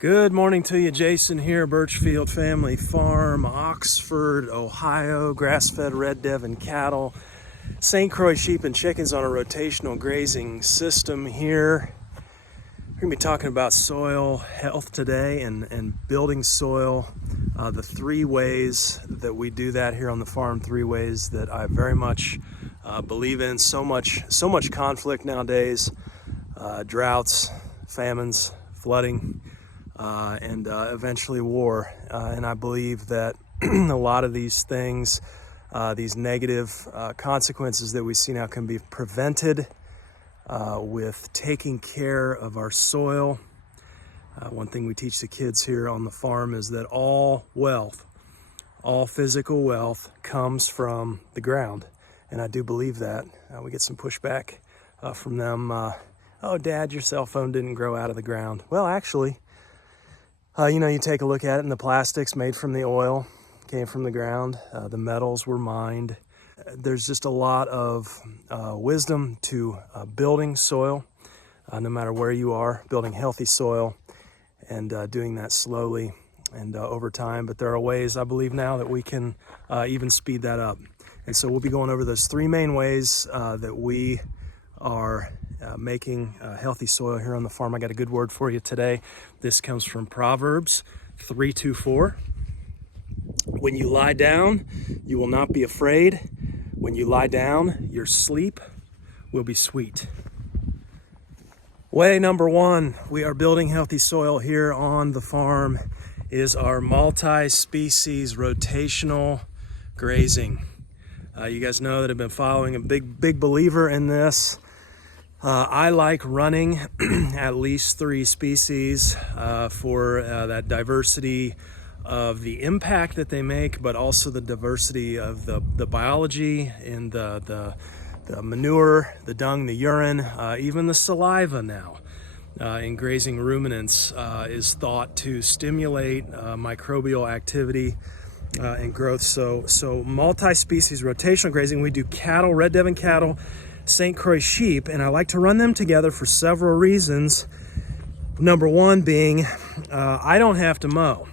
Good morning to you, Jason here, Birchfield Family Farm, Oxford, Ohio, grass-fed red Devon cattle, St. Croix sheep and chickens on a rotational grazing system here. We're going to be talking about soil health today and building soil. The three ways that we do that here on the farm, three ways that I very much believe in. So much conflict nowadays, droughts, famines, flooding, and eventually war. And I believe that a lot of these things, these negative consequences that we see now can be prevented with taking care of our soil. One thing we teach the kids here on the farm is that all wealth, all physical wealth comes from the ground. And I do believe that. We get some pushback from them. Oh, Dad, your cell phone didn't grow out of the ground. Well, actually, you take a look at it, and the plastics made from the oil came from the ground. The metals were mined. There's just a lot of wisdom to building soil, no matter where you are, building healthy soil and doing that slowly and over time. But there are ways, I believe now, that we can even speed that up. And so we'll be going over those three main ways that we are making healthy soil here on the farm. I got a good word for you today. This comes from Proverbs 3:4. When you lie down, you will not be afraid. When you lie down, your sleep will be sweet. Way number one, we are building healthy soil here on the farm, is our multi-species rotational grazing. You guys know that I've been following, a big believer in this. I like running at least 3 species for that diversity of the impact that they make, but also the diversity of the biology and the manure, the dung, the urine, even the saliva now. In grazing ruminants is thought to stimulate microbial activity and growth. So multi-species rotational grazing, we do cattle, red Devon cattle, St. Croix sheep, and I like to run them together for several reasons. Number one being, I don't have to mow.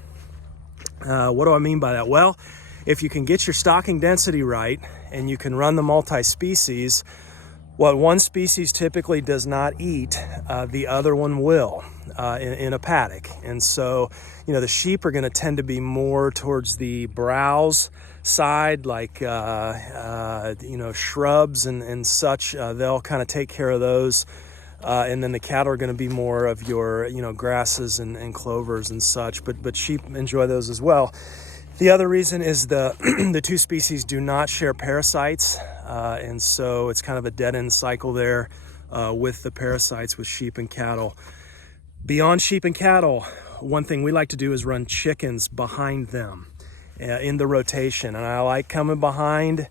What do I mean by that? Well, if you can get your stocking density right and you can run the multi-species, what one species typically does not eat, the other one will in a paddock. And so, the sheep are going to tend to be more towards the browse side, like, shrubs and such. They'll kind of take care of those. And then the cattle are going to be more of your, grasses and clovers and such. But sheep enjoy those as well. The other reason is the two species do not share parasites. And so it's kind of a dead-end cycle there with the parasites with sheep and cattle. Beyond sheep and cattle, one thing we like to do is run chickens behind them in the rotation. And I like coming behind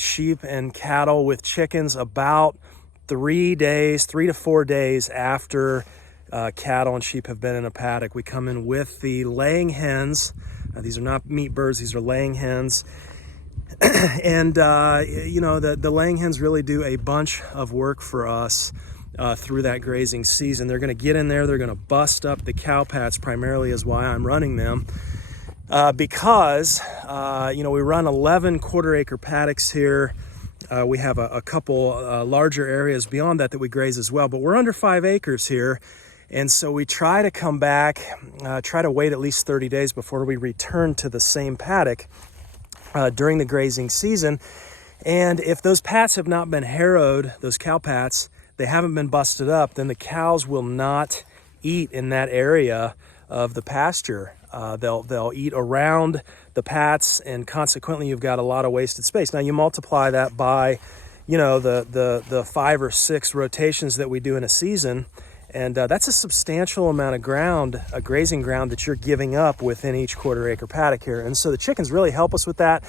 sheep and cattle with chickens about 3 to 4 days after cattle and sheep have been in a paddock. We come in with the laying hens. These are not meat birds, these are laying hens. And, the laying hens really do a bunch of work for us through that grazing season. They're going to get in there, they're going to bust up the cow pats, primarily is why I'm running them. Because we run 11 quarter-acre paddocks here. We have a couple larger areas beyond that we graze as well, but we're under 5 acres here. And so we try to come back, try to wait at least 30 days before we return to the same paddock during the grazing season. And if those pats have not been harrowed, those cow pats, they haven't been busted up, then the cows will not eat in that area of the pasture. They'll eat around the pats, and consequently you've got a lot of wasted space. Now you multiply that by, the 5 or 6 rotations that we do in a season, and that's a substantial amount of ground, a grazing ground that you're giving up within each quarter-acre paddock here. And so the chickens really help us with that.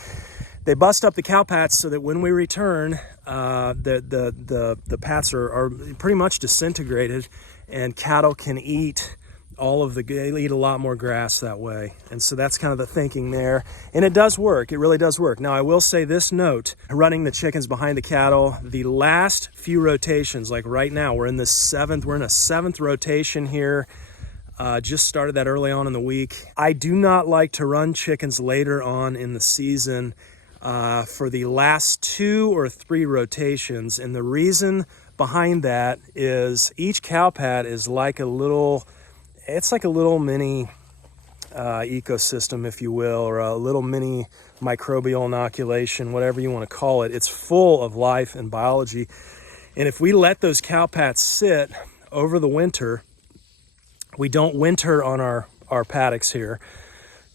They bust up the cow pats so that when we return, the pats are pretty much disintegrated, and cattle can eat they eat a lot more grass that way. And so that's kind of the thinking there. And it does work. It really does work. Now, I will say this note, running the chickens behind the cattle, the last few rotations, like right now, we're in a 7th rotation here. Just started that early on in the week. I do not like to run chickens later on in the season for the last 2 or 3 rotations. And the reason behind that is each cow pad is like a little, it's like a little mini ecosystem, if you will, or a little mini microbial inoculation, whatever you want to call it. It's full of life and biology. And if we let those cow pads sit over the winter, we don't winter on our paddocks here.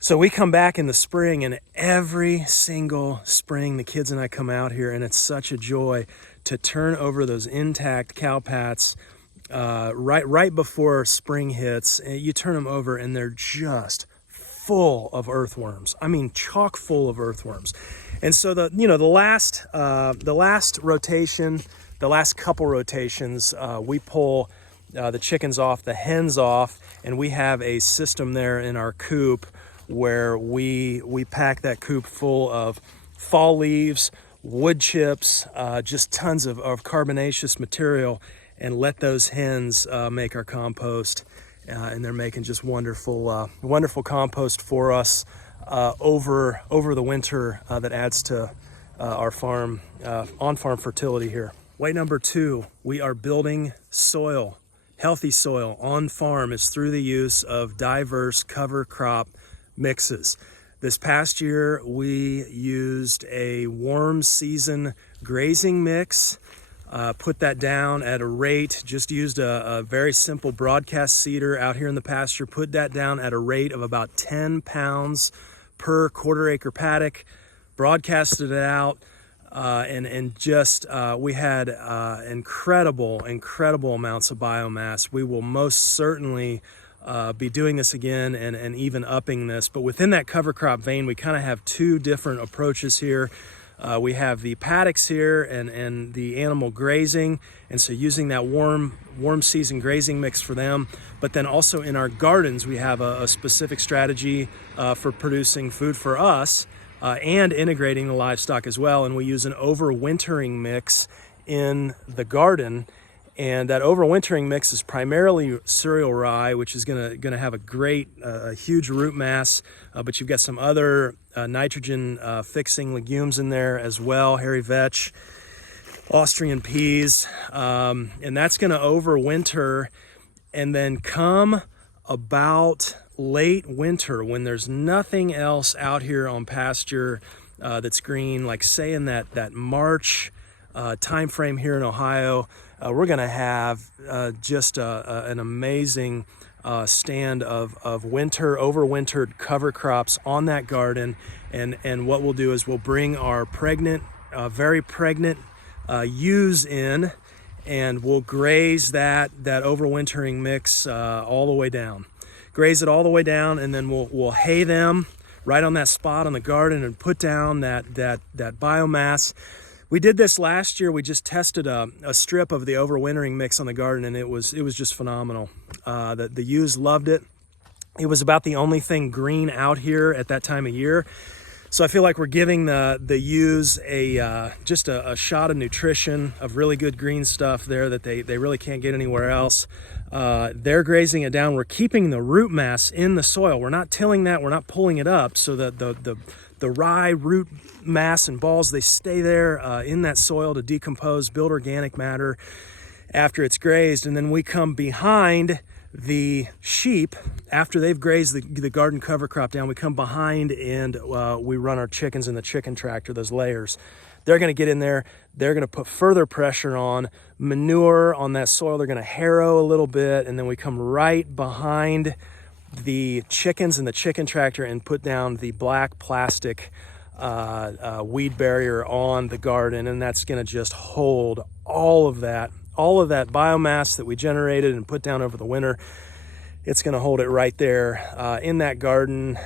So we come back in the spring, and every single spring the kids and I come out here, and it's such a joy to turn over those intact cow pats right before spring hits. You turn them over and they're just full of earthworms. I mean, chock full of earthworms. And so the last rotation, the last couple rotations, we pull the chickens off, the hens off, and we have a system there in our coop where we pack that coop full of fall leaves, wood chips, just tons of carbonaceous material, and let those hens make our compost. And they're making just wonderful compost for us over the winter that adds to our farm, on-farm fertility here. Way number 2, we are building soil. Healthy soil on farm is through the use of diverse cover crop mixes. This past year, we used a warm season grazing mix, put that down at a rate, just used a very simple broadcast seeder out here in the pasture, put that down at a rate of about 10 pounds per quarter acre paddock, broadcasted it out, and we had incredible amounts of biomass. We will most certainly be doing this again and even upping this. But within that cover crop vein, we kind of have 2 different approaches here. We have the paddocks here and the animal grazing, and so using that warm season grazing mix for them. But then also in our gardens, we have a specific strategy for producing food for us and integrating the livestock as well. And we use an overwintering mix in the garden. And that overwintering mix is primarily cereal rye, which is gonna have a great, huge root mass, but you've got some other nitrogen fixing legumes in there as well, hairy vetch, Austrian peas, and that's gonna overwinter. And then come about late winter, when there's nothing else out here on pasture that's green, like say in that March time frame here in Ohio, we're going to have just an amazing stand of overwintered cover crops on that garden. And what we'll do is we'll bring our very pregnant ewes in, and we'll graze that overwintering mix all the way down. Graze it all the way down, and then we'll hay them right on that spot on the garden and put down that biomass. We did this last year. We just tested a strip of the overwintering mix on the garden, and it was just phenomenal. The ewes loved it. It was about the only thing green out here at that time of year. So I feel like we're giving the ewes just a shot of nutrition, of really good green stuff there that they really can't get anywhere else. They're grazing it down. We're keeping the root mass in the soil. We're not tilling that. We're not pulling it up, so that the rye root mass and balls, they stay there in that soil to decompose, build organic matter after it's grazed. And then we come behind the sheep after they've grazed the garden cover crop down. We come behind and we run our chickens in the chicken tractor, those layers. They're going to get in there. They're going to put further pressure on, manure on that soil. They're going to harrow a little bit, and then we come right behind the chickens in the chicken tractor and put down the black plastic weed barrier on the garden, and that's going to just hold all of that biomass that we generated and put down over the winter. It's going to hold it right there in that garden.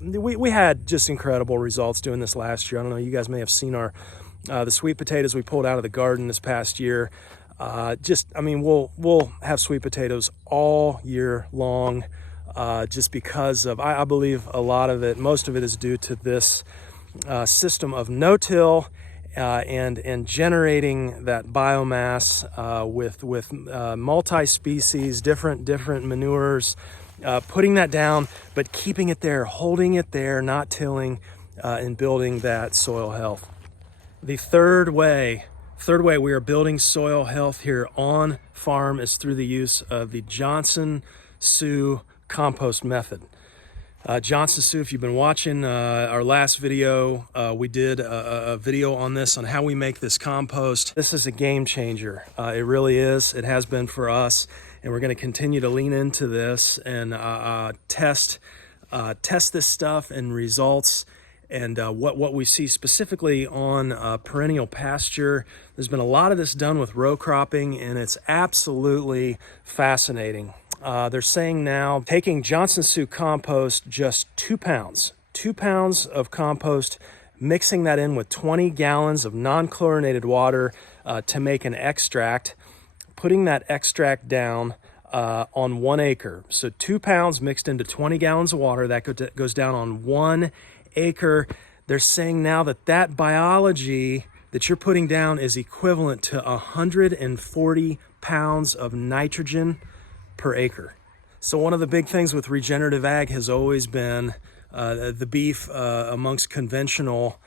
We had just incredible results doing this last year. I don't know, you guys may have seen the sweet potatoes we pulled out of the garden this past year. We'll have sweet potatoes all year long, just because of, I believe most of it is due to this system of no-till and generating that biomass with multi-species, different manures, putting that down, but keeping it there, holding it there, not tilling, and building that soil health. The third way we are building soil health here on farm is through the use of the Johnson-Sue compost method. Johnson-Sue, if you've been watching our last video, we did a video on this, on how we make this compost. This is a game changer. It really is. It has been for us, and we're going to continue to lean into this and test this stuff and results, and what we see specifically on perennial pasture. There's been a lot of this done with row cropping, and it's absolutely fascinating. They're saying now, taking Johnson-Sue compost, just 2 pounds of compost, mixing that in with 20 gallons of non-chlorinated water to make an extract, putting that extract down on 1 acre. So 2 pounds mixed into 20 gallons of water, that goes down on 1 acre. They're saying now that biology that you're putting down is equivalent to 140 pounds of nitrogen per acre. So one of the big things with regenerative ag has always been the beef amongst conventional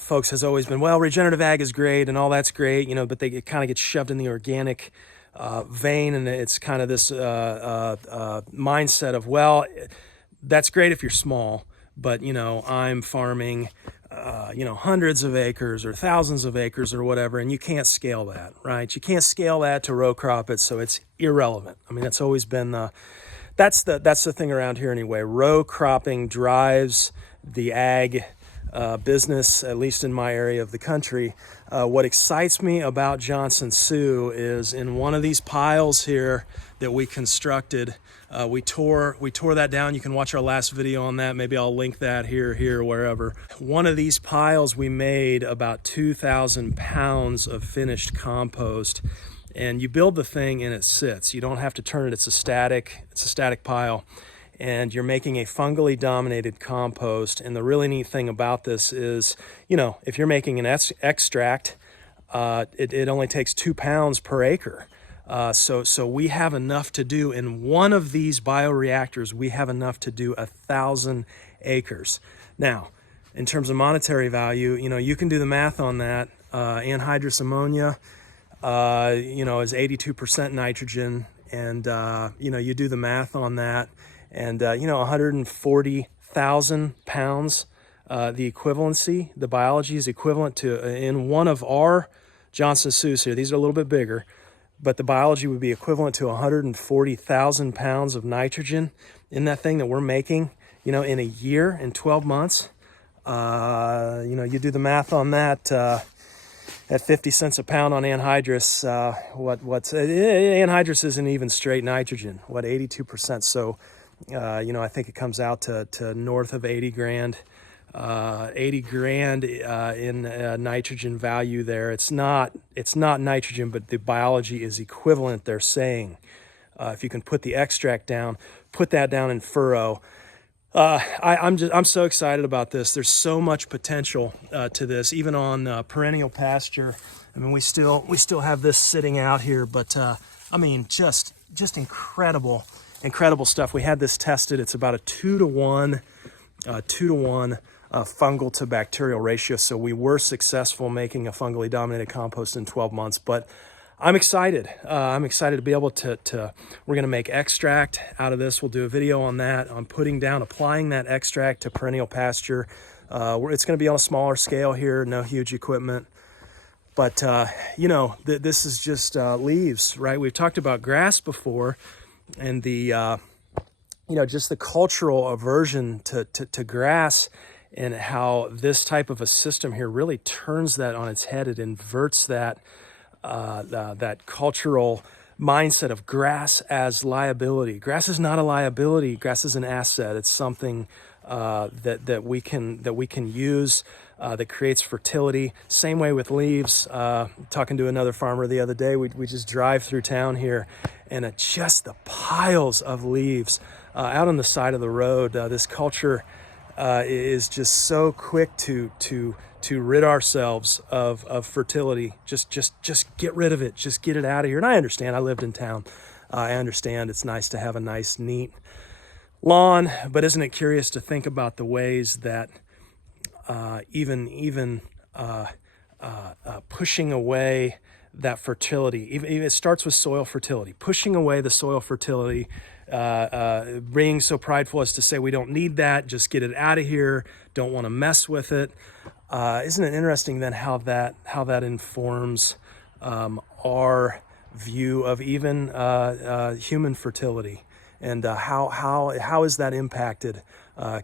folks has always been, well, regenerative ag is great and all that's great, but it kind of gets shoved in the organic vein, and it's kind of this mindset of, well, that's great if you're small, but I'm farming hundreds of acres or thousands of acres or whatever, and you can't scale that, right? You can't scale that to row crop it, so it's irrelevant. I mean, that's always been that's the thing around here anyway. Row cropping drives the ag business, at least in my area of the country. What excites me about Johnson-Sue is in one of these piles here that we constructed, we tore that down. You can watch our last video on that. Maybe I'll link that here, wherever. One of these piles, we made about 2,000 pounds of finished compost, and you build the thing and it sits. You don't have to turn it. It's a static pile, and you're making a fungally dominated compost. And the really neat thing about this is, if you're making an extract, it only takes 2 pounds per acre. So we have enough to do in one of these bioreactors. We have enough to do 1,000 acres. Now, in terms of monetary value, you can do the math on that. Anhydrous ammonia, is 82% nitrogen, and you do the math on that, and 140,000 pounds. The equivalency, the biology is equivalent to, in one of our Johnson-Sue's here. These are a little bit bigger, but the biology would be equivalent to 140,000 pounds of nitrogen in that thing that we're making, in a year, in 12 months. You do the math on that, at 50 cents a pound on anhydrous. Anhydrous isn't even straight nitrogen, 82%. So, I think it comes out to north of 80 grand. 80 grand in nitrogen value there. It's not nitrogen, but the biology is equivalent, they're saying. If you can put the extract down, put that down in furrow. I'm so excited about this. There's so much potential to this, even on perennial pasture. I mean, we still have this sitting out here, but just incredible stuff. We had this tested. It's about a 2-to-1 fungal to bacterial ratio. So we were successful making a fungally dominated compost in 12 months, but I'm excited. I'm excited to be able to we're going to make extract out of this. We'll do a video on that, on applying that extract to perennial pasture. It's going to be on a smaller scale here, no huge equipment. But, this is just leaves, right? We've talked about grass before, and the, just the cultural aversion to grass, and how this type of a system here really turns that on its head. It inverts that cultural mindset of grass as liability. Grass is not a liability. Grass is an asset. It's something that we can use, that creates fertility. Same way with leaves. Talking to another farmer the other day, we just drive through town here, and just the piles of leaves out on the side of the road. This culture is just so quick to to rid ourselves of fertility. Just get rid of it. Just get it out of here. And I understand. I lived in town. I understand it's nice to have a nice, neat lawn, but isn't it curious to think about the ways that even pushing away that fertility, even it starts with soil fertility, pushing away the soil fertility, being so prideful as to say we don't need that, just get it out of here, don't want to mess with it. Isn't it interesting then how that informs our view of even human fertility, and how is that impacted?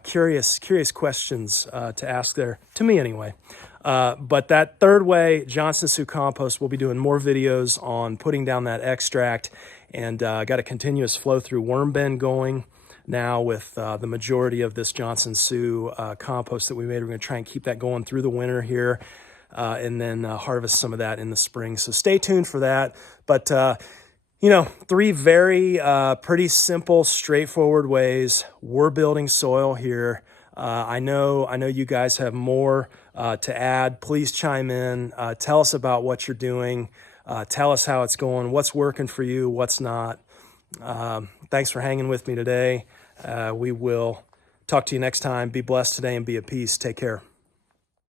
Curious questions to ask there, to me anyway. But that third way, Johnson Sue Compost, we'll be doing more videos on putting down that extract, and got a continuous flow through worm bin going now with the majority of this Johnson Sue compost that we made. We're going to try and keep that going through the winter here, and then harvest some of that in the spring. So stay tuned for that. But three very pretty simple, straightforward ways we're building soil here. I know you guys have more to add. Please chime in. Tell us about what you're doing. Tell us how it's going, what's working for you, what's not. Thanks for hanging with me today. We will talk to you next time. Be blessed today and be at peace. Take care.